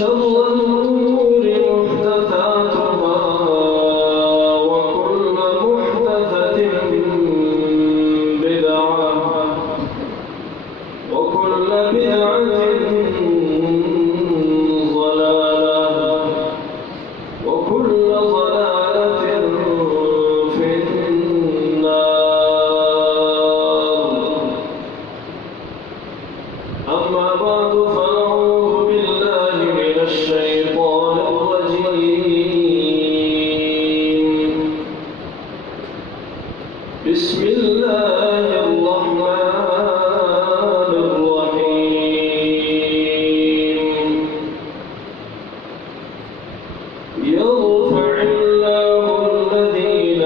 وشر الأمور محدثاتها وكل محدثة بدعة وكل بدعة ضلالة وكل ضلالة في النار. أما بعد فأعوذ بالله من الشيطان الرجيم. بسم الله الرحمن الرحيم. يرفع الله الذين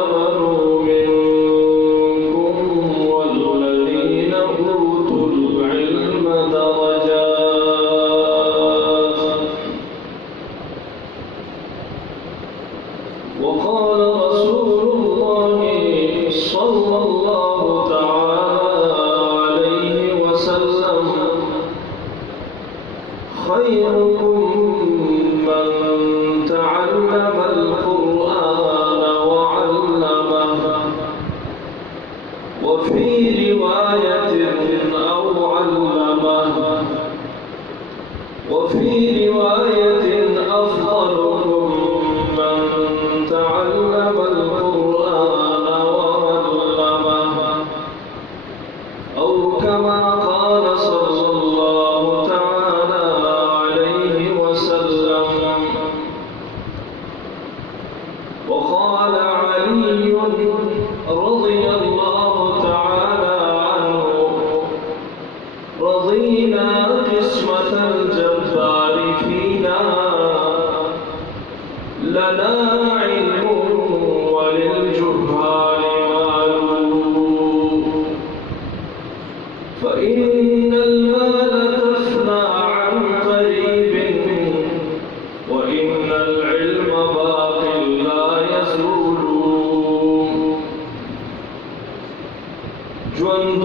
آمنوا منكم والذين أوتوا العلم درجات. وقال رسول الله صلى الله تعالى عليه وسلم: خيركم من تعلم القرآن وعلمه. وفي رواية أو علمه. وفي رواية أفضلكم من تعلم القرآن وعلمه، أو كما قال صلى الله تعالى عليه وسلم. وقال علي رضي الله تعالى عنه: رضينا قسمة الجبار فينا، لنا علم وللجهال مال. فإن المال تفنى عن قريب، وإن العلم باق لا يزول. جند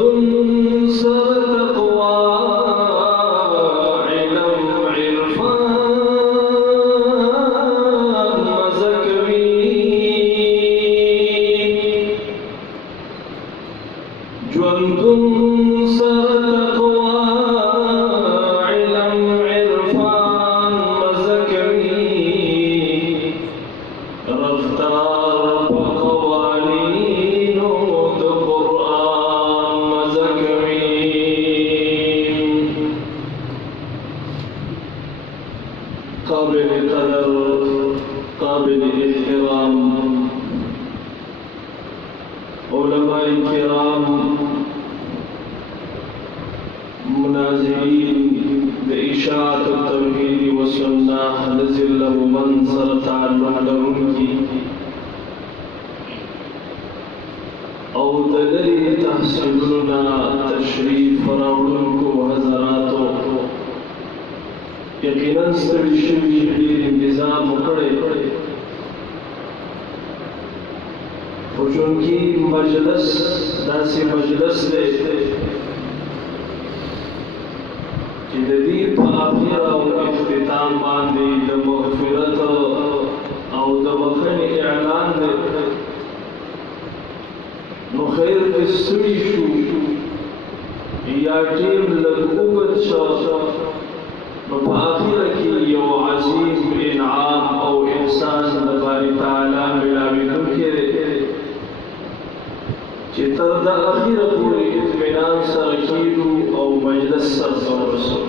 سر تقوى علم عرفان مزكوي. جند سر تقوى علم عرفان مزكوي. رفتار بقوانين د قرآن مزكوي. قابل قدر، قابل احترام علماء کرام، مناظرین بإشاعة التوحید والسنة نزل ومن سر تعلق لرنکی او دلری تحصیلنا تشریف راوړونکو حضراتو، یقینا ستړي شوي ډېر انتظام وکړی، خو چونکې مجلس داسې مجلس دی چې د دې په اخر او اختتام باندې د مغفرت او د بخښنې اعلان دی، نو خیر کې ستړي شو یا ټیم لږ اوږد شو، نو په اخر کې یو عظیم انعام او احسان د باري تعالی ملاوېدونکی دی چې تر د اخره پورې اطمینان سره کېږو او مجلس سرته ورسو.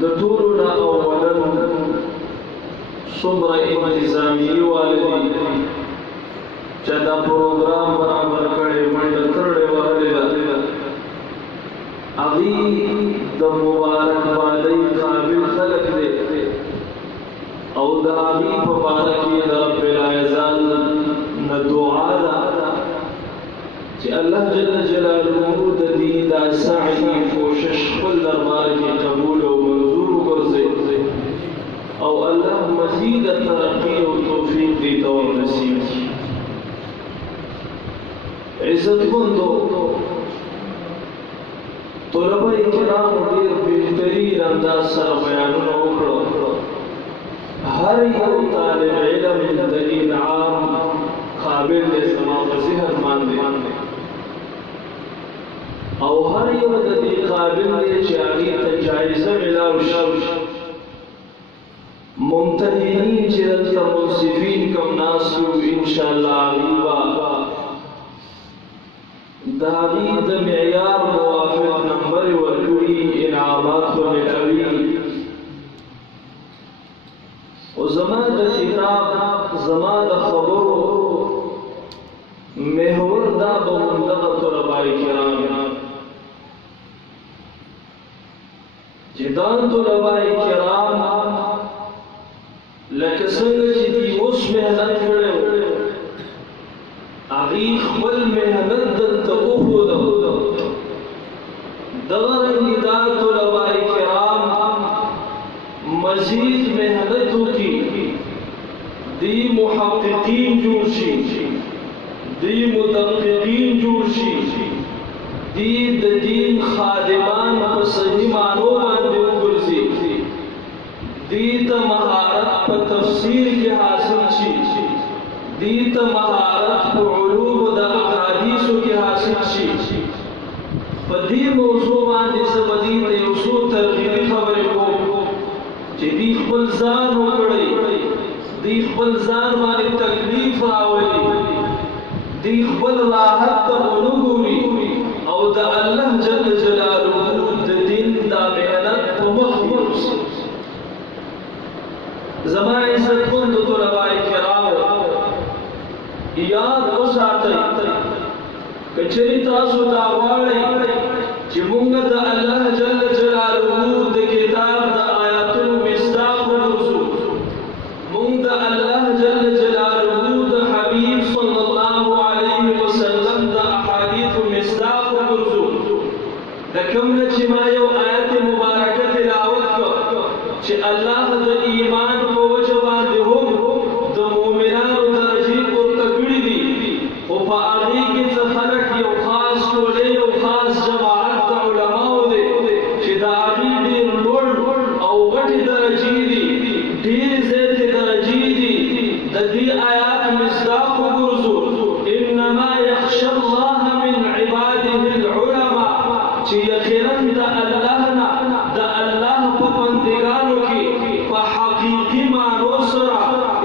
د ټولو نه اولا څومره انتظامیې والي چې دا پروګرام برابر کړی، منډه کړې وهلې ده، هغوی د مبارکبادۍ قابل خلک دی او د هغوی په باره کې د رب العزت نه دعا ده چې الله جل جلاله د دې دا سعی کوشش خپل دربار کې قبول او منظور وګرځي، او الله مزید ترقی او توفیق دې ته ورنصیب کړي. عزتمندو طلبه کرام ډېر بهترین انداز سره بیانونه وکړو. هر یو طالب علم د انعام قابل دی زما په ذهن باندې، او هر یو د دې قابل دی چې هغې ته جایزه ملاو شي. ممتحنین چې دلته منصفین کوم ناست یو انشاءالله هغې به د هغې د معیار موافق نمبر ورکړي، انعامات به ملاوي. او زما د خطاب زما د خبرو محور دا به همدغه طلبای کرام چې دا طلبای کرام لکه څنګه چې دوی اوس محنت کړی و، هغې خپل محنت دلته وښوده. دغه رنګې دا طلبای کرام مزید محنت وکړي، دی محققین جوړ شي، دی مدققین جوړ شي، دی د دین خادمان په صحیح معنو باندې وګرځي، دی ته مهارت په تفسیر کې حاصل شي، دی ته مهارت په علوم د احادیثو کې حاصل شي. په دې موضوع باندې زه به دې ته یو څو ترغیبي خبرې کوم چې دی خپل ځان وکړئ، دی خپل ځان باندې تکلیف راولي، دی خپل راحت ته ونه ګوري، او د الله جل جلاله د دین دا محنت په مخ یوسي. زما عزتمند طلبای کرامو یاد وساتئ، که چېرې تاسو دا غواړئ چې موږ د الله جل جلاله د کتاب د آیاتونو مصداق وګرځو، موږ د الله جل جلاله د حبیب صلی الله علیه وسلم د احادیثو مصداق وګرځو. د کوم نه چې ما یو آیت مبارکه تلاوت کړ چې الله د ایمان په وجه باندې هم د مؤمنانو درجې پورته کړي دي، خو په هغې کې څه خلک یو خاص ټولۍ یو خاص جماعت د علماو دی چې د هغې ډېر لوړ او غټې درجې دي، ډېرې زیاتې درجې دي. د دې آیات مصداق وګرځو، انما یخشى الله من عباده العلماء، چې یقینا د الله نه د الله په بندګانو کې په حقیقي معنو سره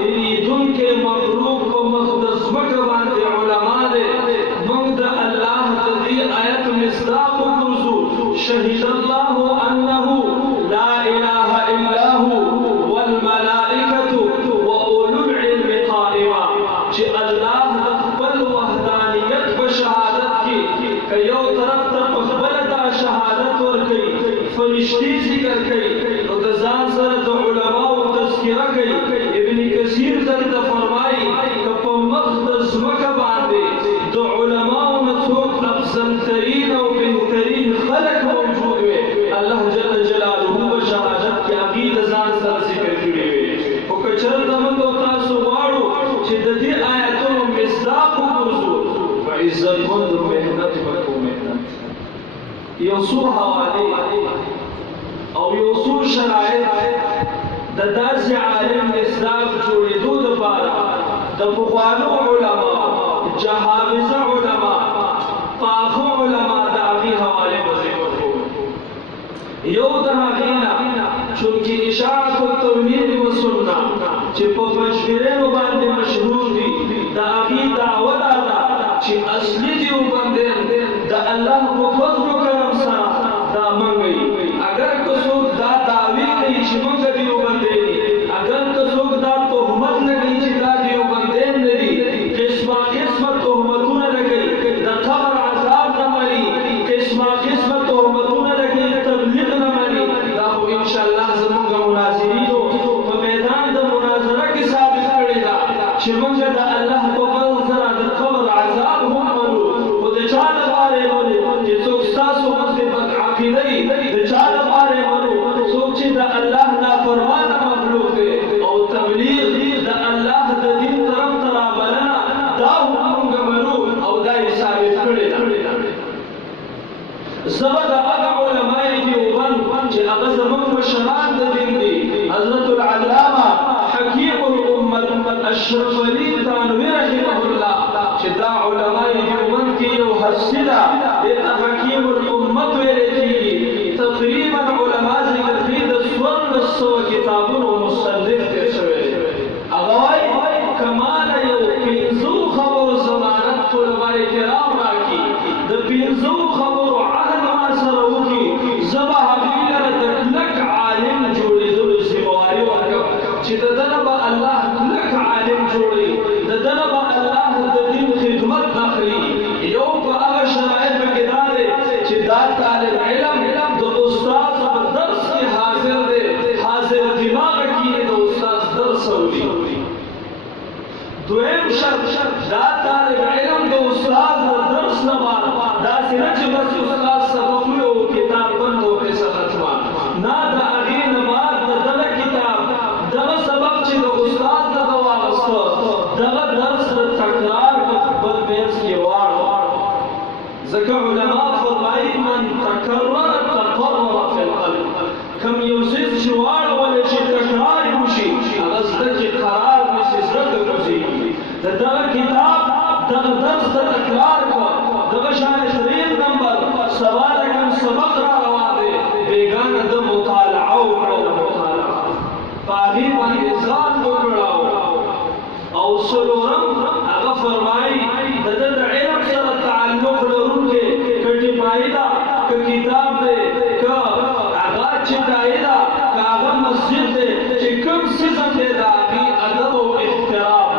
اریدونکي مخلوق په مخ د ځمکه باندې علما دی. موږ د الله د دې آیت مصداق وګرځو، شهد الله انه لا اله الا هو والملائکة واولو العلم قائما، چې الله د خپل وحدانیت په شهادت کې که یو طرف ته په خپله دا شهادت ورکوي، فرشتي ذکر کوي، او د ځان سره د علماو تذکره کوي. ابن کثیر دلته فرمایي که په مخ د ځمکه باندې د علماو نه څوک افضل ترین او بهترین خلک موجود وي، الله جل جلاله په شهادت کې هغې د ځان سره ذکر کړي وي. خو که چېرته موږ او تاسو غواړو چې د دې آیتونو مصداق وګرځو، په عزتمندو محنت وکړو. محنت یو څو حوالې او یو څو شرایط د داسې عالم اسلام جوړېدو دپاره د پخوانو علما، جهابزه علما، پاخه علما د هغې حوالې به ذکر کوو. یو د هغې نه چونکې اشاعة التوحید والسنة چې په مشهورینو باندې مشهور دي، د هغې دعوه دا ده چې اصلي دیوبندیان د الله په فضل و کرم سره دا منګوي. اگر که څوک دا دعوې کوي چې موږ دیوبندیان دي، اگر که څوک دا تهمت نه کوي چې دا دیوبندیان نه دي، قسمه قسمه تهمتونه نه کوي، د قبر عذاب نه مني، قسمه قسمه تهمتونه نه کوي، تبلیغ نه مني، دا خو انشاءالله زموږ مناظرینو په میدان د مناظره کې ثابت کړې ده چې موږ د الله په فضل سره د قبر عذاب هم منو. خو د چا لپاره یې منو چې څوک ستاسو مخکې بد عقیده وي، د چا لپاره یې منو څوک چې د الله نافرمانه مخلوق دی، او تبلیغ د الله د دین طرف ته رابلنه دا هم موږ منو، او دا یې ثابت کړې ده. زه به د هغه اشرف علي تھانوی رحمه الله چې دا علماء دیوبند کې یو هستی ده دته حکیم الامت ویل کېږي تقریبا علما ذکر کړي د 1400 کتابونو مصنف تیر شوی دی هغه وایي کمال یو 15 خبرو ضمانت علماء کرام راکړي د 15 خبرو عهد ما سره وکړي زبا هغوی لره د کلک عالم جوړېدلو ذمهواري ورکړم چې د دنه به الله کلک عالم جوړوي د دنه به الله د دین خدمت اخلي یو په هغه شرایطو کې دا دی چې دا طالب علم د استاد په درس کې حاضر دی حاضر دماغ کې د استاد درس اوري دویم شرط دا طالب علم د استاد د درس نه بعد داسې نه چې بس استاد سبق وي او کتاب بند او قصه ختمه نه د هغې نه بعد د دغه کتاب دغه سبق چې د استاد نه ده واغسته دغه درس د تکرار په خپل منځ کې واړه ځکه علما فرمایي من تکرر تقرر فی القلب کوم یو څیز چې واړولی چې تکرار یې وشي هغه زده چې قرار وشي زړه ته ګرځېږي د دغه کتاب دغه درس ته تکرار کړه دغه شان شریف نمبر سبا د کوم سبق را روان دی بېګانه د مطالعه وکړه مطالعه په هغې باندې ځان وکړه او څلورم هغه فرمایي د ده د علم سره تعلق لرونکی که ټپایي ده که کتاب دی که هغه چټایي ده که هغه مسجد دی چې کوم څیز هم دی د هغې ادب او احترام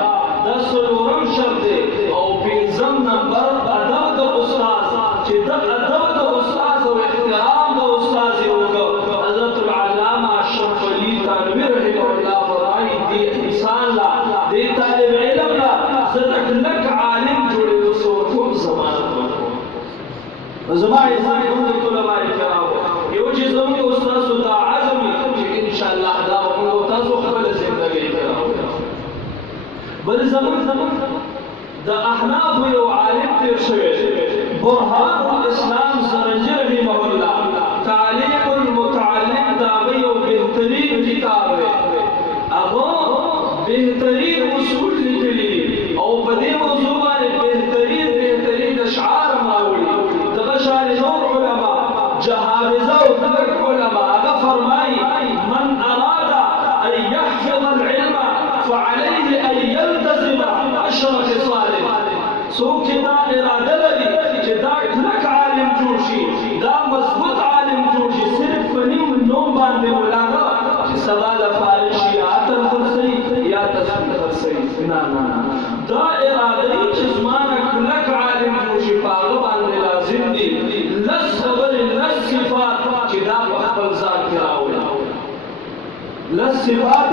دا څلورم شرط دی او پنځم نمبر ادب د استاد چې د ادب د استاد او احترام د استاد یې وکړ حضرت العلامه اشرف علي تھانوي رحمه الله فرمایي دې انسان لا دې طالب علم لا زه د کلک عالم جوړېدو څه کوم ضمانت ورکوم زما انسان کوم د علماء کرامو یو چې زموږ استاد دا عزم چې ان شاء الله دا موږ تاسو خپل زندګۍ کوو بل زموږ د احناف یو عالم تیر شوی برهان الاسلام زرنجي رحمه الله تعلیق المتعلق دا یو بهترین کتاب دی هغه بهترین اصول لیکلي او په دې موضوع باندې بهترین اشعار راوړي دغه شان نور علما جهابذه او دغه علما هغه فرمایي من اراد ان يحفظ العلم فعليه ان يلتزم 10 خصال څوک چې دا اراده لري چې دا کلک عالم جوړ شي دا مضبوط عالم جوړ شي صرف په نیم نوم باندې ولاړه چې سبا د فارغ شي یا تخصصي یا تخصصي نه دا اراده چې زمانه کلک عالم جوړ شي په هغه باندې لازم دي لس خبرې لس صفات چې دا په خپل ځان کې راوړي لس صفات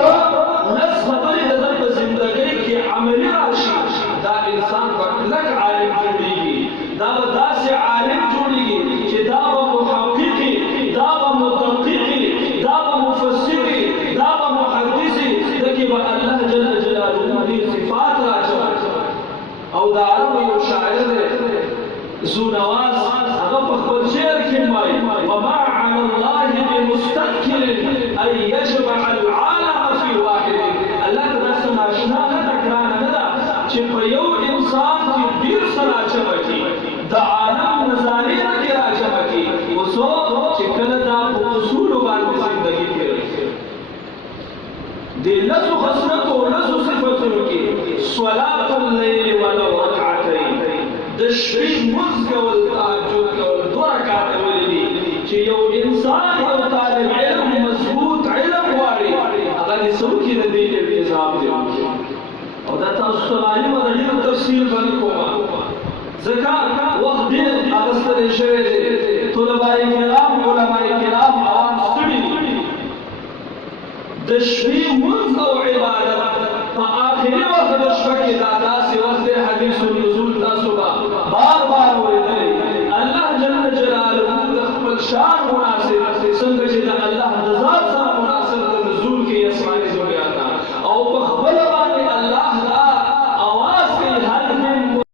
لس خبرې د ده په زندګۍ کې عملي راشي دا انسان په کلک عالم جوړېږي دا به داسې عالم جوړېږي چې دا به محققي دا به مدققي دا به مفسري دا به محدثي دکې به الله جل جلاله دې صفات راچوي او دا عربو یو شاعر دی زونواز هغه په خپل شعر کې وایي وما على الله بمستكثر ان يجمع العالم في واحد الله ته داسې ناشنا نه ده ګرانه نه ده چې په یو انسان کې ډېر څه راجمع کړي د عالم نظارې نه کې راجمع کړي اوسو چې کله دا په اصولو باندې زندګي تېروي د لسو خصلتو لسو صفتونو کې صلاة اللیل ولو رکعتین د شپې لمونځ کول تهجد کول 2 رکعته ولې دي چې یو انسان یو طالب علم مضبوط علم غواړي هغه دې څه وکړي د دې التزام دی او دا تاسو ته معلومه ده چې تفصیل باندې کومه ځکه وخت ډېر اخیستلی شوی دی طلباء کرام علماء کرام عوام ستړي دي د شپې لمونځ او عبادت په آخري وخت د شپه کې دا